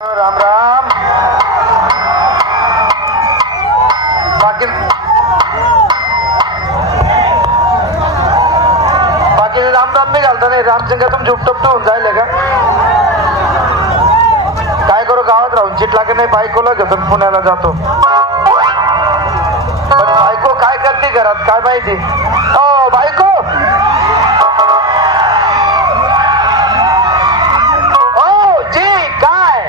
राम राम। बाकी राम राम नाही घालता नाही रामचंद तुम झुपटपट होऊन जायले का काय करू गावात राहून चिट लागे नाही बायकोला घेतो पुण्याला जातो पण बायको काय करते घरात काय माहिती ओ बायको ओ जी काय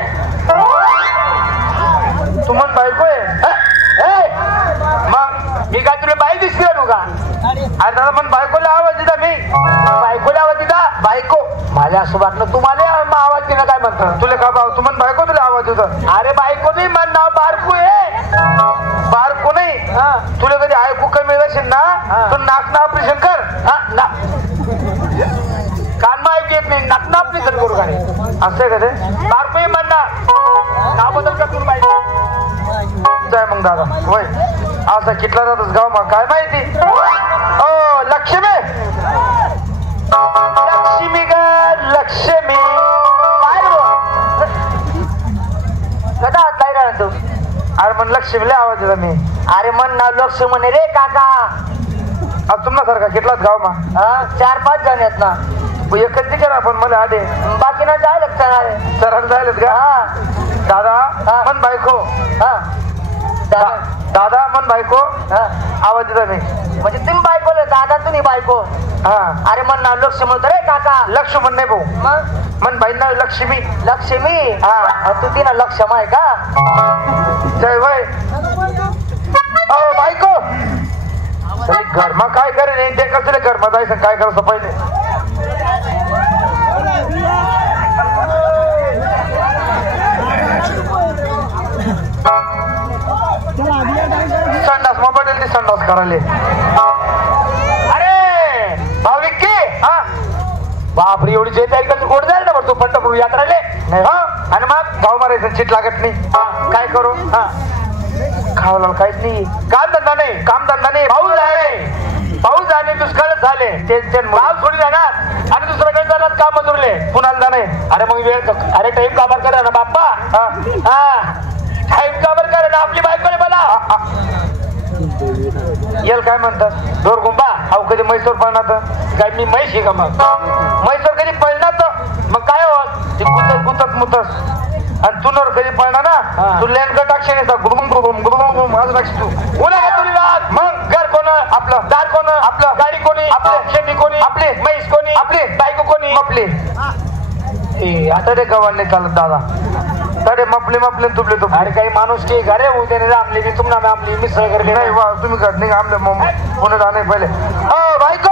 तू मन बायको आहे मग मी काय तुला बाई दिसली का अरे दादा मन बायकोला आवाज दिला मी बायकोला आवाज दिला बायको माझ्या सोबत तुम्हाला आवाज दिला काय म्हणतात तुला का भाऊ तू मन बायको तुला आवाज दिला अरे बायको नाही मन नाव बारको आहे बारको नाही तुला कधी ऐकू कमी असेल ना तू नाकना ऑपरेशन कर कानमा ऐकू येत नाही नाकना ऑपरेशन करू काय असं आहे का ते बारको आहे म्हणणार नाव बदल का तू बायको जाय मग दादा होय असं किटला जातच गाव मग काय माहिती ओ लक्ष्मी लक्ष्मी ग लक्ष्मी कदा काय राहतो अरे मन लक्ष्मीला आवाज दिला मी अरे मन नाव लक्ष्मण रे काका अब तुमना सारखा किटलाच गाव मा 4-5 जण आहेत ना एकच दिखे ना पण मला आधे बाकी ना जायला सरांना जायलेत का दादा मन बायको दादा मन बायको आवाज दिला मी म्हणजे तुम्ही बायको दादा तुम्ही बायको अरे मन नाव लक्ष्मण रे काका लक्ष्मण नाही भाऊ मन बाई नाव लक्ष्मी लक्ष्मी तू ती ना लक्ष्म आहे का जय वय ओ बायको घर मग काय करे नाही ते कसं घर मध्ये जायचं काय करायचं पहिले संडास मोबाईल ती संडास करायले अरे भाविक की बापरे एवढी जय तयारी कसं कोण जाईल ना तू पंढरपूर यात्राले नाही हो आणि मग गाव मारायचं चिट लागत नाही काय करू खावला काहीच नाही काम धंदा नाही पाऊस झाले दुष्काळ झाले ते गाव सोडी जाणार आणि दुसऱ्याकडे जाणार काम मजुरले पुण्याला जाणे अरे मग वेळ अरे टाईम काबर करा ना बाप्पा टाईम काबर करा ना आपली बायकोने मला येल काय म्हणतात दोर गुंबा अहो कधी मैसूर पळणार काय मी म्हैस आहे का मग मैसूर कधी पळणार मग काय होत ते गुतत मुतस आणि तू नर कधी पळणार ना तू लेन टाकशे गुरुम आज टाकश तू उन्हा का तुला मग घर कोण आपलं दार कोण आपलं गाडी कोणी आपलं शेती कोणी आपली म्हैस कोणी आपली बायको कोणी आपली आता ते गव्हाण नाही चालत दादा तडे मपले तुपले तो अरे काही माणूस की घरे उद्या नाही आमली मी तुम्हाला आमली मिसळ करले नाही तुम्ही घर नाही आमले पुणे जाणे पहिले ओ बायको